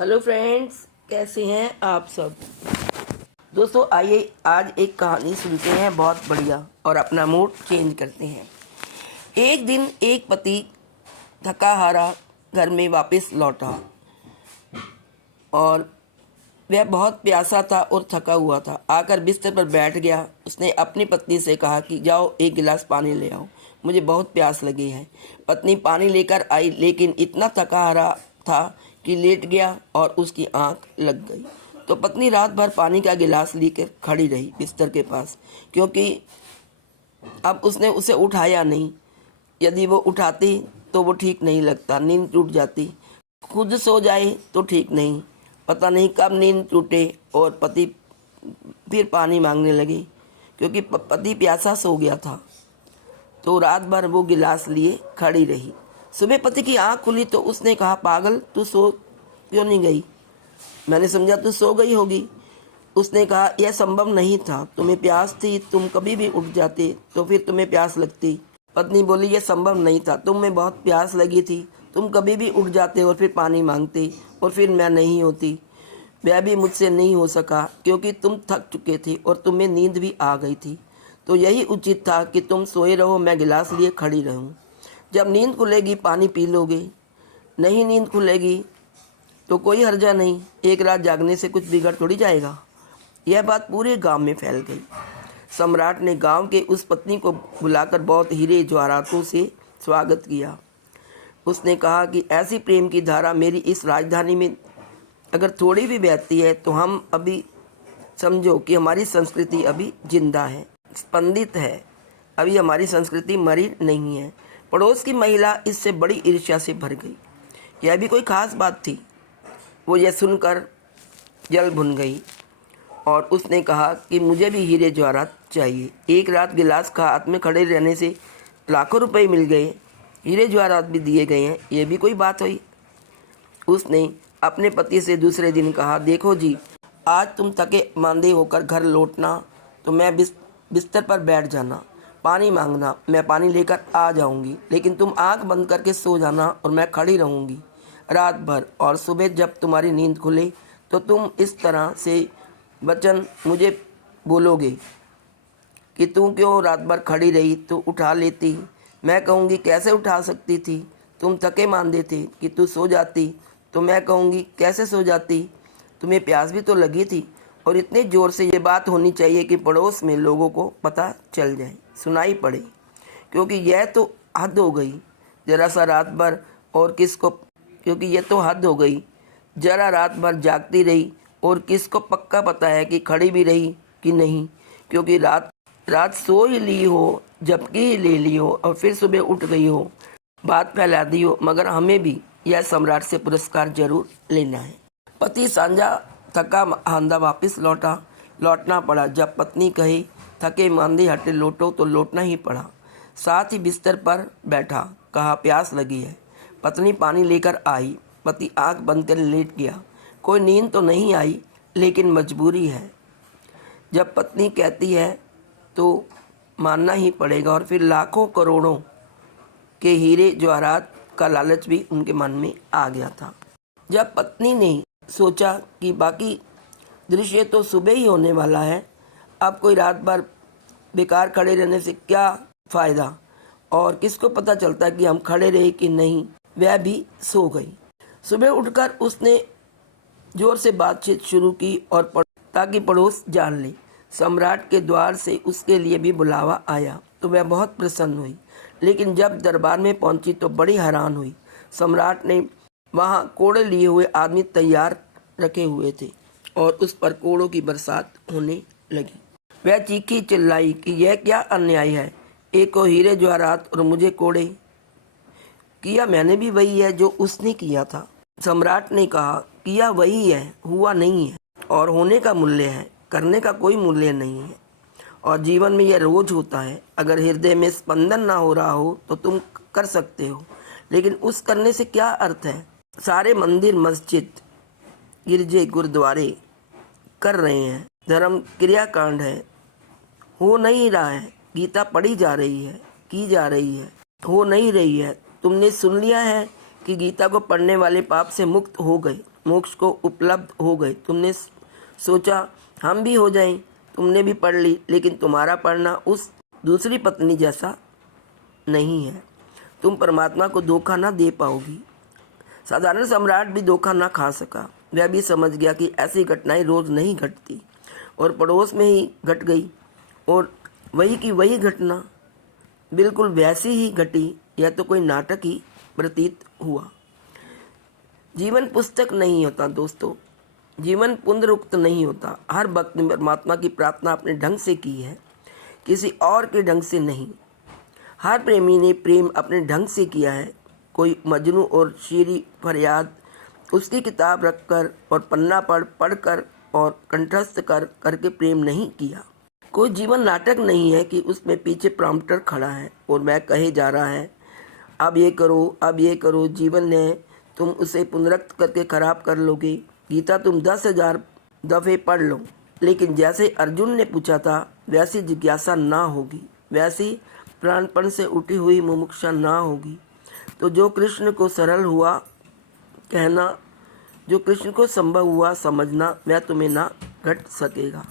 Hello friends, कैसे हैं आप सब। दोस्तों आइए आज एक कहानी सुनते हैं बहुत बढ़िया और अपना मूड चेंज करते हैं। एक दिन एक पति थका हारा घर में वापस लौटा और वह बहुत प्यासा था और थका हुआ था। आकर बिस्तर पर बैठ गया। उसने अपनी पत्नी से कहा कि जाओ एक गिलास पानी ले आओ, मुझे बहुत प्यास लगी है। पत्नी पानी लेकर आई, लेकिन इतना थका हारा था कि लेट गया और उसकी आंख लग गई। तो पत्नी रात भर पानी का गिलास लेकर खड़ी रही बिस्तर के पास, क्योंकि अब उसने उसे उठाया नहीं। यदि वो उठाती तो वो ठीक नहीं लगता, नींद टूट जाती। खुद सो जाए तो ठीक नहीं, पता नहीं कब नींद टूटे और पति फिर पानी मांगने लगे, क्योंकि पति प्यासा सो गया था। तो रात भर वो गिलास लिए खड़ी रही। सुबह पति की आंख खुली तो उसने कहा, पागल तू सो क्यों नहीं गई? मैंने समझा तू सो गई होगी। उसने कहा, यह संभव नहीं था, तुम्हें प्यास थी, तुम कभी भी उठ जाते तो फिर तुम्हें प्यास लगती। पत्नी बोली, यह संभव नहीं था, तुम्हें बहुत प्यास लगी थी, तुम कभी भी उठ जाते और फिर पानी मांगते और फिर मैं नहीं होती। वह भी मुझसे नहीं हो सका क्योंकि तुम थक चुके थे और तुम्हें नींद भी आ गई थी। तो यही उचित था कि तुम सोए रहो, मैं गिलास लिए खड़ी रहूं। जब नींद खुलेगी पानी पी लोगे, नहीं नींद खुलेगी तो कोई हर्जा नहीं, एक रात जागने से कुछ बिगड़ थोड़ी जाएगा। यह बात पूरे गांव में फैल गई। सम्राट ने गांव के उस पत्नी को बुलाकर बहुत हीरे जवाहरातों से स्वागत किया। उसने कहा कि ऐसी प्रेम की धारा मेरी इस राजधानी में अगर थोड़ी भी बहती है तो हम अभी समझो कि हमारी संस्कृति अभी जिंदा है, स्पंदित है, अभी हमारी संस्कृति मरी नहीं है। पड़ोस की महिला इससे बड़ी ईर्ष्या से भर गई। यह भी कोई खास बात थी? वो यह सुनकर जल भुन गई और उसने कहा कि मुझे भी हीरे जवाहरात चाहिए। एक रात गिलास का हाथ में खड़े रहने से लाखों रुपए मिल गए, हीरे जवाहरात भी दिए गए हैं, यह भी कोई बात हुई? उसने अपने पति से दूसरे दिन कहा, देखो जी, आज तुम थके मांदे होकर घर लौटना तो मैं बिस्तर पर बैठ जाना, पानी मांगना, मैं पानी लेकर आ जाऊंगी, लेकिन तुम आंख बंद करके सो जाना और मैं खड़ी रहूंगी रात भर, और सुबह जब तुम्हारी नींद खुले तो तुम इस तरह से वचन मुझे बोलोगे कि तू क्यों रात भर खड़ी रही, तो उठा लेती। मैं कहूँगी कैसे उठा सकती थी, तुम थके मांदे थे कि तू सो जाती, तो मैं कहूँगी कैसे सो जाती, तुम्हें प्यास भी तो लगी थी। और इतने ज़ोर से ये बात होनी चाहिए कि पड़ोस में लोगों को पता चल जाए, सुनाई पड़े, क्योंकि यह तो हद हो गई। जरा सा रात भर और किसको, क्योंकि यह तो हद हो गई, जरा रात भर जागती रही और किसको पक्का पता है कि खड़ी भी रही कि नहीं, क्योंकि रात रात सो ही ली हो, झपकी ही ले ली हो और फिर सुबह उठ गई हो, बात फैला दी हो। मगर हमें भी यह सम्राट से पुरस्कार जरूर लेना है। पति सांझा थका हांदा वापस लौटना पड़ा। जब पत्नी कहे थके मांदे हटे लौटो तो लौटना ही पड़ा। साथ ही बिस्तर पर बैठा, कहा प्यास लगी है। पत्नी पानी लेकर आई। पति आंख बंद कर लेट गया। कोई नींद तो नहीं आई, लेकिन मजबूरी है। जब पत्नी कहती है तो मानना ही पड़ेगा। और फिर लाखों करोड़ों के हीरे जवाहरात का लालच भी उनके मन में आ गया था। जब पत्नी ने सोचा कि बाकी दृश्य तो सुबह ही होने वाला है, अब कोई रात भर बेकार खड़े रहने से क्या फ़ायदा, और किसको पता चलता कि हम खड़े रहे कि नहीं, वह भी सो गई। सुबह उठकर उसने जोर से बातचीत शुरू की और ताकि पड़ोस जान ले। सम्राट के द्वार से उसके लिए भी बुलावा आया तो वह बहुत प्रसन्न हुई, लेकिन जब दरबार में पहुंची तो बड़ी हैरान हुई। सम्राट ने वहां कोड़े लिए हुए आदमी तैयार रखे हुए थे और उस पर कोड़ों की बरसात होने लगी। वह चीखी चिल्लाई कि यह क्या अन्याय है, एक को हीरे जवाहरात और मुझे कोड़े। किया मैंने भी वही है जो उसने किया था। सम्राट ने कहा, किया वही है, हुआ नहीं है, और होने का मूल्य है, करने का कोई मूल्य नहीं है। और जीवन में यह रोज होता है। अगर हृदय में स्पंदन ना हो रहा हो तो तुम कर सकते हो, लेकिन उस करने से क्या अर्थ है? सारे मंदिर, मस्जिद, गिरजे, गुरुद्वारे कर रहे हैं, धर्म क्रियाकांड है, हो नहीं रहा है। गीता पढ़ी जा रही है, की जा रही है, हो नहीं रही है। तुमने सुन लिया है कि गीता को पढ़ने वाले पाप से मुक्त हो गए। मोक्ष को उपलब्ध हो गए। तुमने सोचा हम भी हो जाएं, तुमने भी पढ़ ली, लेकिन तुम्हारा पढ़ना उस दूसरी पत्नी जैसा नहीं है। तुम परमात्मा को धोखा ना दे पाओगी। साधारण सम्राट भी धोखा ना खा सका। वह भी समझ गया कि ऐसी घटनाएं रोज नहीं घटती और पड़ोस में ही घट गई, और वही की वही घटना बिल्कुल वैसी ही घटी। यह तो कोई नाटक ही प्रतीत हुआ। जीवन पुस्तक नहीं होता दोस्तों, जीवन पुनरुक्त नहीं होता। हर भक्त ने परमात्मा की प्रार्थना अपने ढंग से की है, किसी और के ढंग से नहीं। हर प्रेमी ने प्रेम अपने ढंग से किया है। कोई मजनू और शीरी फरियाद उसकी किताब रखकर और पन्ना पढ़कर और कंठस्थ करके प्रेम नहीं किया। कोई जीवन नाटक नहीं है कि उसमें पीछे प्रॉम्प्टर खड़ा है और वह कहे जा रहा है अब ये करो, अब ये करो। जीवन ने तुम उसे पुनरुक्त करके खराब कर लोगे। गीता तुम 10,000 दफ़े पढ़ लो, लेकिन जैसे अर्जुन ने पूछा था वैसी जिज्ञासा ना होगी, वैसी प्राणपण से उठी हुई मुमुक्षा ना होगी। तो जो कृष्ण को सरल हुआ कहना, जो कृष्ण को संभव हुआ समझना, वह तुम्हें ना घट सकेगा।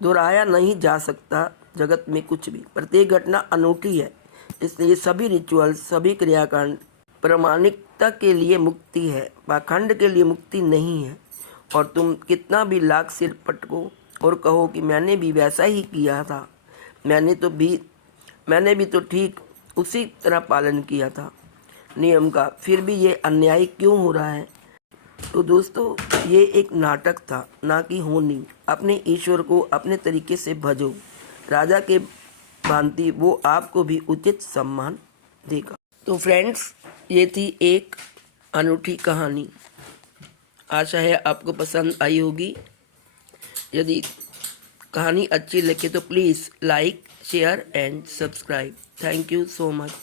दोहराया नहीं जा सकता जगत में कुछ भी। प्रत्येक घटना अनूठी है, इसलिए सभी रिचुअल, सभी क्रियाकांड प्रामाणिकता के लिए मुक्ति है, पाखंड के लिए मुक्ति नहीं है। और तुम कितना भी लाख सिर पटको और कहो कि मैंने भी वैसा ही किया था, मैंने भी तो ठीक उसी तरह पालन किया था नियम का, फिर भी ये अन्याय क्यों हो रहा है? तो दोस्तों, ये एक नाटक था, ना कि होनी। अपने ईश्वर को अपने तरीके से भजो, राजा के भांति वो आपको भी उचित सम्मान देगा। तो फ्रेंड्स, ये थी एक अनूठी कहानी। आशा है आपको पसंद आई होगी। यदि कहानी अच्छी लगे तो please like, share and subscribe. Thank you so much.